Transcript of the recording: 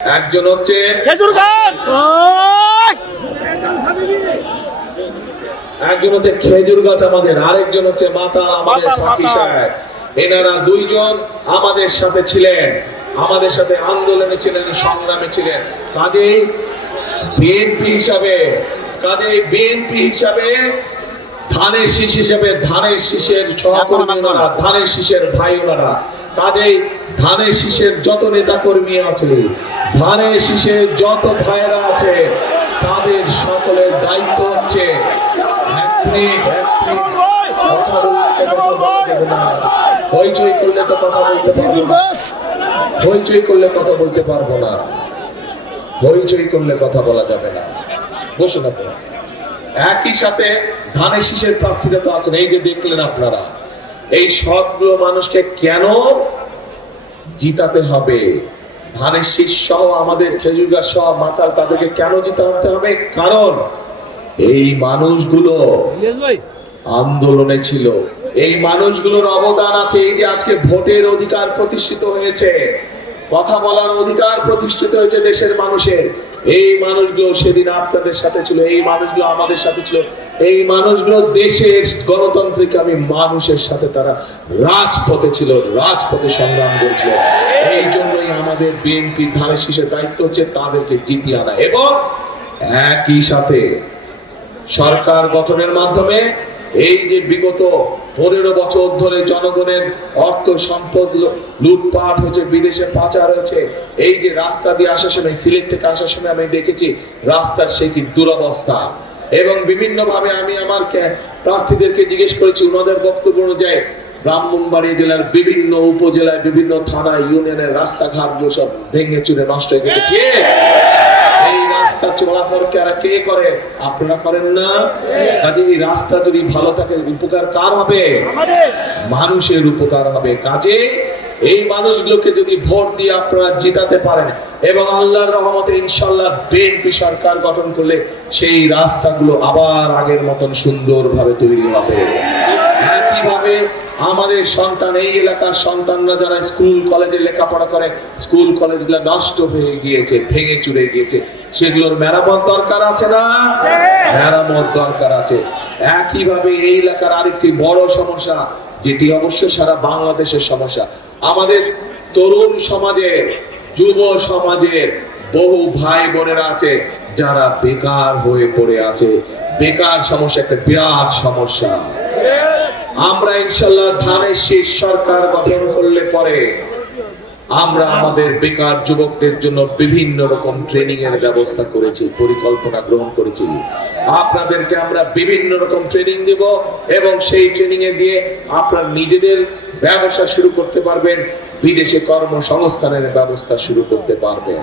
একজন হচ্ছে খেজুর গাছ! একজন হচ্ছে খেজুর গাছ আমাদের আরেকজন হচ্ছে মাতাল আমাদের সাথী সাহেব। এনারা দুইজন আমাদের সাথে ছিলেন আমাদের সাথে আন্দোলনে ছিলেন সংগ্রামে ছিলেন। কাজেই বিএনপি হিসাবে কাজেই বিএনপি হিসাবে ধানের শীষ হিসেবে ধানের শীষের সহকর্মী ওনারা ধানের শীষের ভাই ওনারা। কাজেই ধানের শীষের যত নেতা কর্মী আছে ধানের শীষের যত ভাইয়েরা আছে তাদের সকলের দায়িত্ব হচ্ছে। হইচই করলে তো কথা বলতে পারব না হইচই করলে কথা বলতে পারব না হইচই করলে কথা বলা যাবে না বসুন আপনারা একই সাথে ধানের শীষের প্রার্থীরা তো আছেন এই যে দেখলেন আপনারা এই সবগুলো মানুষকে কেন জিতাতে হবে ধানের শীষ আমাদের খেজুর গাছ সহ মাতাল তাদেরকে কেন জিতাতে হবে? কারণ এই মানুষগুলো আন্দোলনে ছিল। এই মানুষগুলোর অবদান আছে। এই যে আজকে ভোটের অধিকার প্রতিষ্ঠিত হয়েছে, কথা বলার অধিকার প্রতিষ্ঠিত হয়েছে দেশের মানুষের। এই মানুষগুলো সেদিন আপনাদের সাথে ছিল, এই মানুষগুলো আমাদের সাথে ছিল। এই মানুষগুলো দেশের গণতান্ত্রিক আমি মানুষের সাথে তারা রাজপথে ছিল, রাজপথে সংগ্রাম করেছিল। এই জন্যই আমাদের বিএনপি ধানের শীষের দায়িত্ব হচ্ছে তাদেরকে জিতিয়ে আনা। এবং একই সাথে সরকার গঠনের মাধ্যমে এই যে বিগত পনেরো বছর ধরে জনগণের অর্থ সম্পদ লুটপাট হয়েছে, বিদেশে পাচার হয়েছে, এই যে রাস্তা দিয়ে আসার সময়, সিলেট থেকে আসার সময় আমি দেখেছি, রাস্তার সে কি দুরবস্থা। এবং বিভিন্ন ভাবে আমি আমার প্রার্থীদেরকে জিজ্ঞেস করেছি, ওনাদের বক্তব্য অনুযায়ী ব্রাহ্মণবাড়ি জেলার বিভিন্ন উপজেলায় বিভিন্ন থানা ইউনিয়নের রাস্তাঘাটগুলো সব ভেঙে চুরে নষ্ট হয়ে গেছে ঠিক এই রাস্তা চলাচল কারা কে করে? আপনারা করেন না? কাজে এই রাস্তা যদি ভালো থাকে উপকার কার হবে? মানুষের উপকার হবে। কাজে এই মানুষগুলোকে যদি ভোট দিয়ে আপনারা জিতাতে পারেন এবং আল্লাহর রহমতে ইনশাল্লাহ বিএনপি সরকার গঠন করলে সেই রাস্তাগুলো আবার আগের মতন সুন্দরভাবে তৈরি হবে। একইভাবে আমাদের সন্তান এই এলাকার সন্তানরা যারা স্কুল কলেজে লেখাপড়া করে স্কুল কলেজগুলো নষ্ট হয়ে গিয়েছে ভেঙে চুরে গিয়েছে। সেগুলোর মেরামত দরকার আছে না? মেরামত দরকার আছে। একইভাবে এই এলাকার আরেকটি বড় সমস্যা যেটি অবশ্য সারা বাংলাদেশের সমস্যা। আমাদের তরুণ সমাজের যুব সমাজের বহু ভাই বোনেরা আছে যারা বেকার হয়ে পড়ে আছে। বেকার সমস্যা একটা বিরাট সমস্যা। আমরা ইনশাল্লাহ ধানের শীষ সরকার গঠন করলে পরে আমরা আমাদের বেকার যুবকদের জন্য বিভিন্ন রকম ট্রেনিং এর ব্যবস্থা করেছি, পরিকল্পনা গ্রহণ করেছি। আপনাদেরকে আমরা বিভিন্ন রকম ট্রেনিং দেব এবং সেই ট্রেনিং এ দিয়ে আপনারা নিজেদের ব্যবসা শুরু করতে পারবেন, বিদেশে কর্মসংস্থানের ব্যবস্থা শুরু করতে পারবেন।